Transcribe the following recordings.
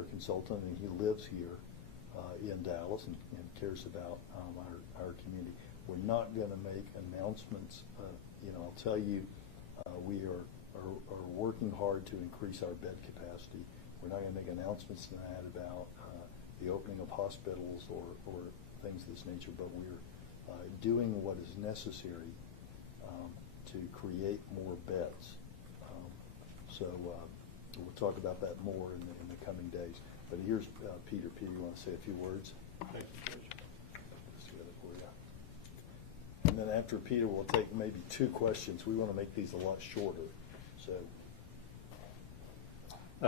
healthcare consultant, and he lives here in Dallas and cares about our community. We're not going to make announcements. I'll tell you, we are working hard to increase our bed capacity. We're not going to make announcements tonight about the opening of hospitals or things of this nature, but we're doing what is necessary to create more beds. So we'll talk about that more in the coming days. But here's Peter. Peter, you want to say a few words? Thank you, Judge. Let's get it for you. And then after Peter, we'll take maybe 2 questions. We want to make these a lot shorter.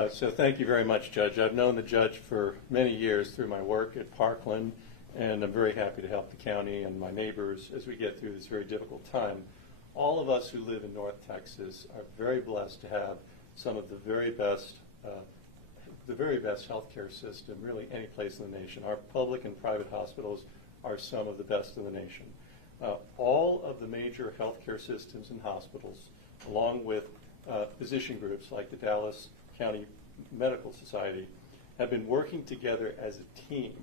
So thank you very much, Judge. I've known the judge for many years through my work at Parkland, and I'm very happy to help the county and my neighbors as we get through this very difficult time. All of us who live in North Texas are very blessed to have some of the very best healthcare system, really any place in the nation. Our public and private hospitals are some of the best in the nation. All of the major healthcare systems and hospitals, along with physician groups like the Dallas County Medical Society, have been working together as a team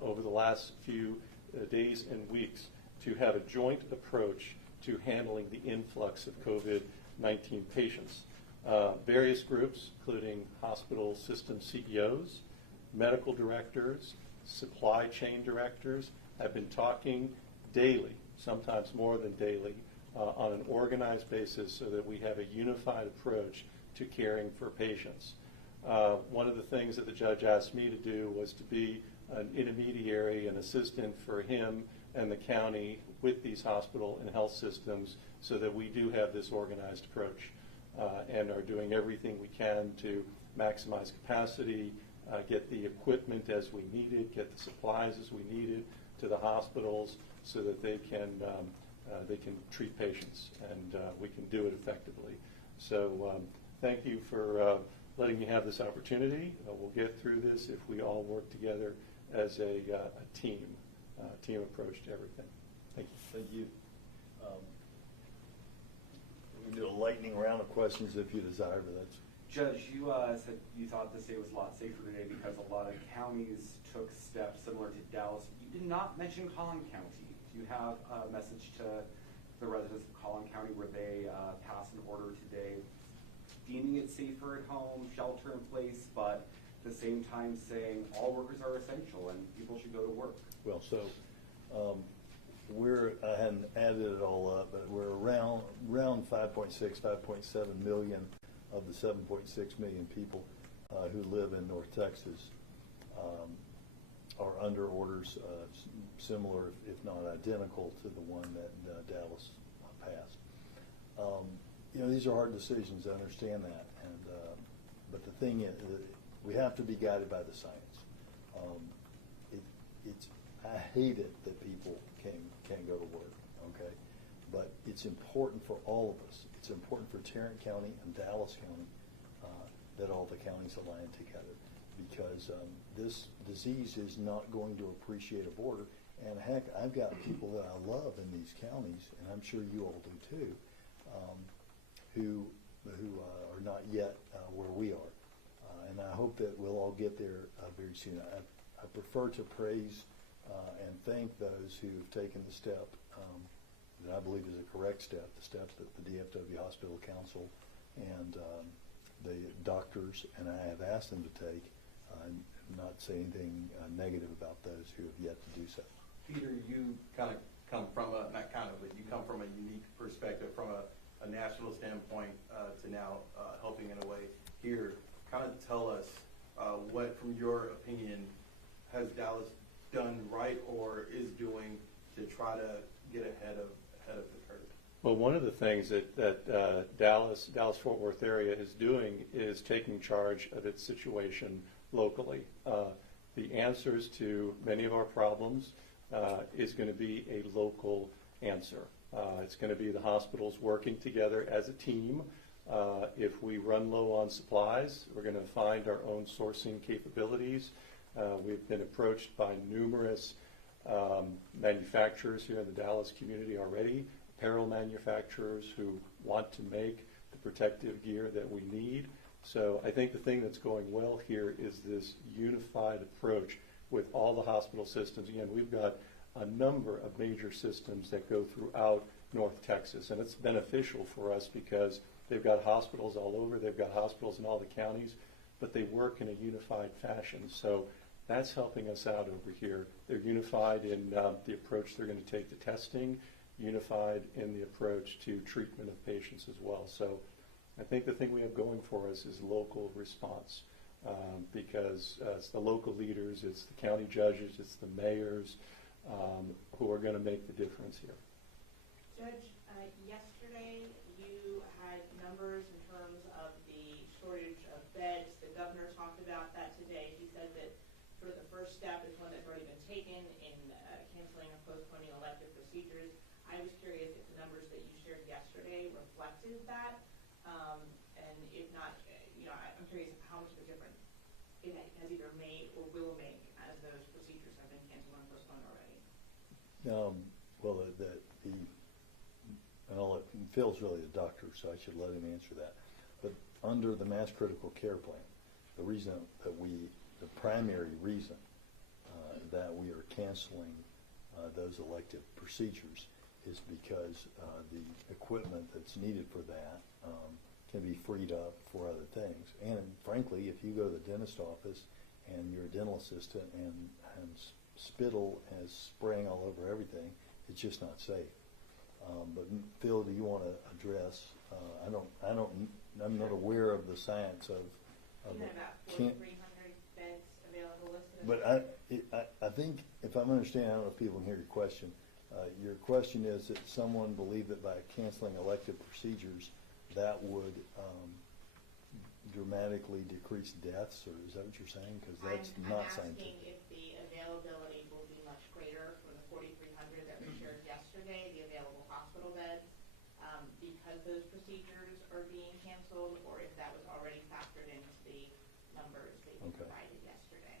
over the last few days and weeks to have a joint approach to handling the influx of COVID-19 patients. Various groups, including hospital system CEOs, medical directors, supply chain directors, have been talking daily, sometimes more than daily, on an organized basis so that we have a unified approach to caring for patients. One of the things that the judge asked me to do was to be an intermediary and assistant for him and the county with these hospital and health systems so that we do have this organized approach and are doing everything we can to maximize capacity, get the equipment as we need it, get the supplies as we need it to the hospitals so that they can treat patients and we can do it effectively. So thank you for letting me have this opportunity. We'll get through this if we all work together as a team approach to everything. Thank you. Thank you. We can do a lightning round of questions if you desire, but that's... Judge, you said you thought this day was a lot safer today because a lot of counties took steps similar to Dallas. You did not mention Collin County. Do you have a message to the residents of Collin County where they passed an order today deeming it safer at home, shelter in place, but at the same time saying all workers are essential and people should go to work? Well, so I hadn't added it all up, but we're around 5.6, 5.7 million of the 7.6 million people who live in North Texas are under orders similar, if not identical, to the one that Dallas passed. These are hard decisions. I understand that, but the thing is, we have to be guided by the science. I hate it that people can't go to work, okay? But it's important for all of us. It's important for Tarrant County and Dallas County that all the counties align together because this disease is not going to appreciate a border. And heck, I've got people that I love in these counties, and I'm sure you all do too, who are not yet where we are. And I hope that we'll all get there very soon. I prefer to praise and thank those who have taken the step that I believe is a correct step, the steps that the DFW Hospital Council and the doctors, and I have asked them to take, and not say anything negative about those who have yet to do so. Peter, you kind of come from you come from a unique perspective, from a national standpoint to now helping in a way here. Kind of tell us what, from your opinion, has Dallas done right or is doing to try to get ahead of the curve? Well, one of the things that Dallas-Fort Worth area is doing is taking charge of its situation locally. The answers to many of our problems is going to be a local answer. It's going to be the hospitals working together as a team. If we run low on supplies, we're going to find our own sourcing capabilities. We've been approached by numerous manufacturers here in the Dallas community already, apparel manufacturers who want to make the protective gear that we need. So I think the thing that's going well here is this unified approach with all the hospital systems. Again, we've got a number of major systems that go throughout North Texas, and it's beneficial for us because they've got hospitals all over, they've got hospitals in all the counties, but they work in a unified fashion. So that's helping us out over here. They're unified in the approach they're going to take to testing, unified in the approach to treatment of patients as well. So I think the thing we have going for us is local response, because it's the local leaders, it's the county judges, it's the mayors who are going to make the difference here. Judge, yesterday you had numbers in terms of the shortage of beds. The governor talked about that today. He said that sort of the first step is one that's already been taken in canceling or postponing elective procedures. I was curious if the numbers that you shared yesterday reflected that, and if not, I'm curious how much of a difference it has either made or will make as those procedures have been canceled or postponed already. Well, and Phil's really a doctor, so I should let him answer that. But under the Mass Critical Care Plan, the reason that the primary reason that we are canceling those elective procedures is because the equipment that's needed for that can be freed up for other things. And frankly, if you go to the dentist office and you're a dental assistant and spittle is spraying all over everything, it's just not safe. But Phil, do you want to address? I'm not aware of the science of. You had about 4,300 beds available listed. But I think if I'm understanding, I don't know if people can hear your question. Your question is that someone believed that by canceling elective procedures, that would dramatically decrease deaths, or is that what you're saying? Because that's not scientific. I'm asking if the availability will be much greater for the 4,300 that we shared yesterday, the available hospital beds, because those procedures are being canceled, or if that was already factored into the numbers that you provided yesterday.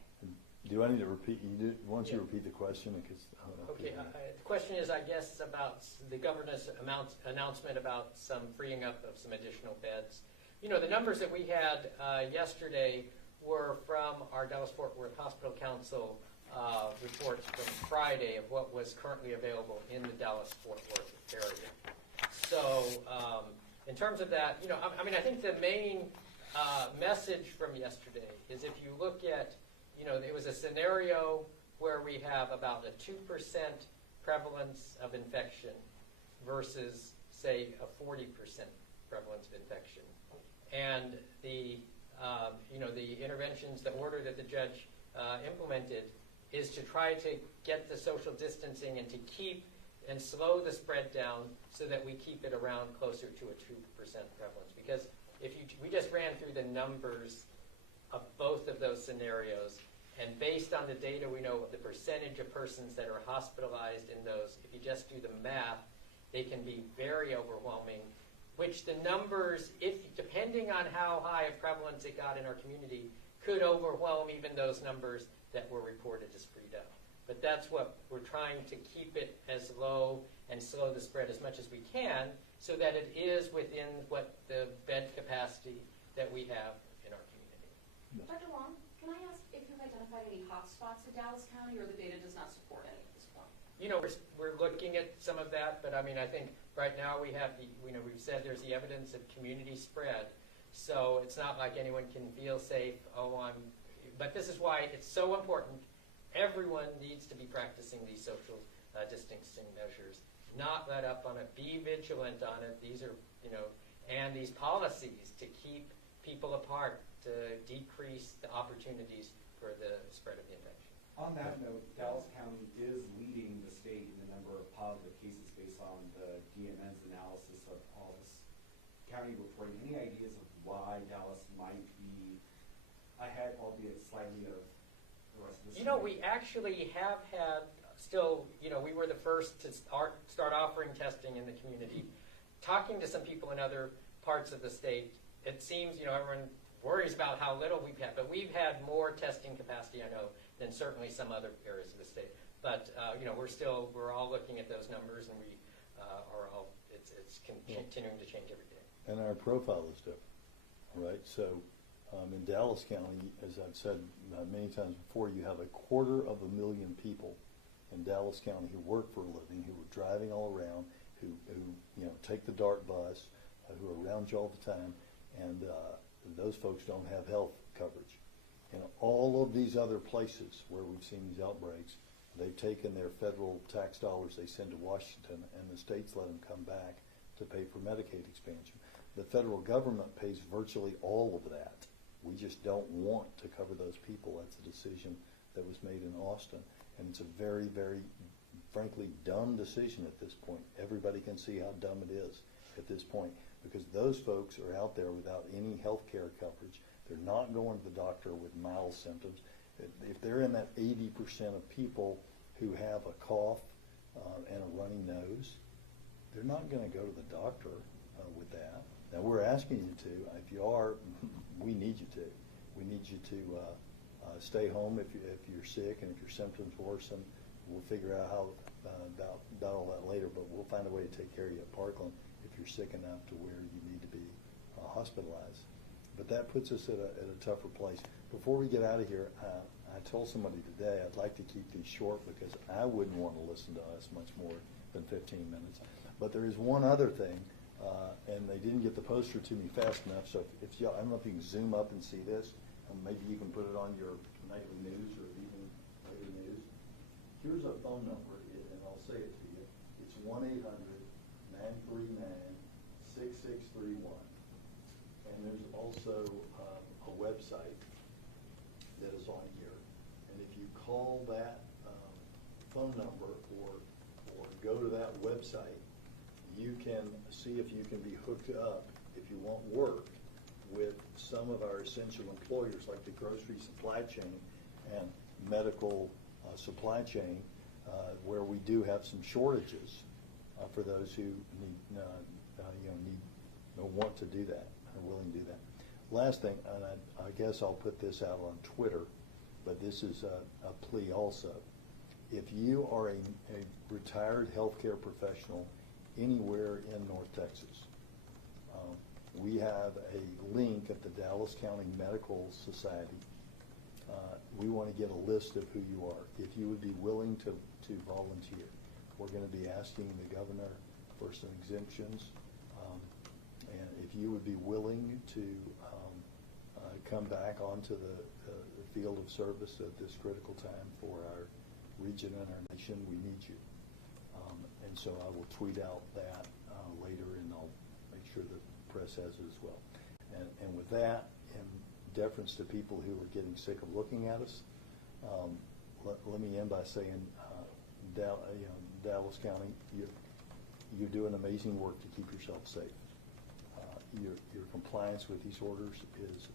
Do I need to repeat? Why don't you repeat the question? Because I don't know. Okay, the question is, I guess, about the governor's announcement about some freeing up of some additional beds. The numbers that we had yesterday were from our Dallas-Fort Worth Hospital Council reports from Friday of what was currently available in the Dallas-Fort Worth area. So in terms of that, I think the main message from yesterday is if you look at, it was a scenario where we have about a 2% prevalence of infection versus, say, a 40% prevalence of infection. And the interventions, the order that the judge implemented is to try to get the social distancing and to keep and slow the spread down so that we keep it around closer to a 2% prevalence. Because we just ran through the numbers of both of those scenarios, and based on the data we know the percentage of persons that are hospitalized in those, if you just do the math, they can be very overwhelming, which the numbers, depending on how high a prevalence it got in our community, could overwhelm even those numbers that were reported as freed up. But that's what we're trying to keep it as low and slow the spread as much as we can so that it is within what the bed capacity that we have in our community. Dr. Long, can I ask if you've identified any hotspots in Dallas County, or the data does not support any at this point? We're looking at some of that, but I think right now we have we've said there's the evidence of community spread, so it's not like anyone can feel safe. But this is why it's so important. Everyone needs to be practicing these social distancing measures. Not let up on it. Be vigilant on it. These are, and these policies to keep people apart, to decrease the opportunities for the spread of the infection. On that note, Dallas County is leading the state in the number of positive cases based on the DMN's analysis of all this county reporting. Any ideas of why Dallas might be ahead, albeit slightly, of the rest of the state? We actually have had still, we were the first to start offering testing in the community. Talking to some people in other parts of the state, it seems, everyone worries about how little we've had, but we've had more testing capacity, I know, than certainly some other areas of the state. But, we're all looking at those numbers, and we are all, it's continuing to change every day. And our profile is different, right? So In Dallas County, as I've said many times before, you have 250,000 people in Dallas County who work for a living, who are driving all around, who take the DART bus, who are around you all the time, and those folks don't have health coverage. In all of these other places where we've seen these outbreaks, they've taken their federal tax dollars they send to Washington, and the states let them come back to pay for Medicaid expansion. The federal government pays virtually all of that. We just don't want to cover those people. That's a decision that was made in Austin, and it's a very, very, frankly, dumb decision at this point. Everybody can see how dumb it is at this point, because those folks are out there without any health care coverage. They're not going to the doctor with mild symptoms. If they're in that 80% of people who have a cough and a runny nose, they're not going to go to the doctor with that. Now, we're asking you to. If you are, we need you to. We need you to stay home if you're sick, and if your symptoms worsen, we'll figure out how about all that later, but we'll find a way to take care of you at Parkland if you're sick enough to where you need to be hospitalized. But that puts us at a tougher place. Before we get out of here, I told somebody today I'd like to keep these short because I wouldn't want to listen to us much more than 15 minutes. But there is one other thing, and they didn't get the poster to me fast enough, so if y'all, I don't know if you can zoom up and see this, and maybe you can put it on your nightly news or even later news. Here's a phone number, and I'll say it to you. It's 1-800-939-6631. And there's also a website that is on here. And if you call that phone number or go to that website, you can see if you can be hooked up, if you want work, with some of our essential employers like the grocery supply chain and medical supply chain, where we do have some shortages for those who want to do that, are willing to do that. Last thing, and I guess I'll put this out on Twitter, but this is a plea also. If you are a retired healthcare professional anywhere in North Texas, we have a link at the Dallas County Medical Society. We want to get a list of who you are. If you would be willing to volunteer, we're going to be asking the governor for some exemptions. And if you would be willing to come back onto the field of service at this critical time for our region and our nation, we need you. And so I will tweet out that later, and I'll make sure the press has it as well. And with that, in deference to people who are getting sick of looking at us, let me end by saying, Dallas County, you're doing amazing work to keep yourself safe. Your compliance with these orders is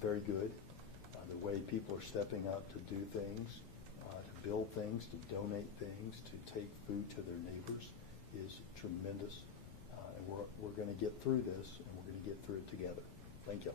very good. The way people are stepping up to do things, to build things, to donate things, to take food to their neighbors is tremendous. And we're going to get through this, and we're going to get through it together. Thank you.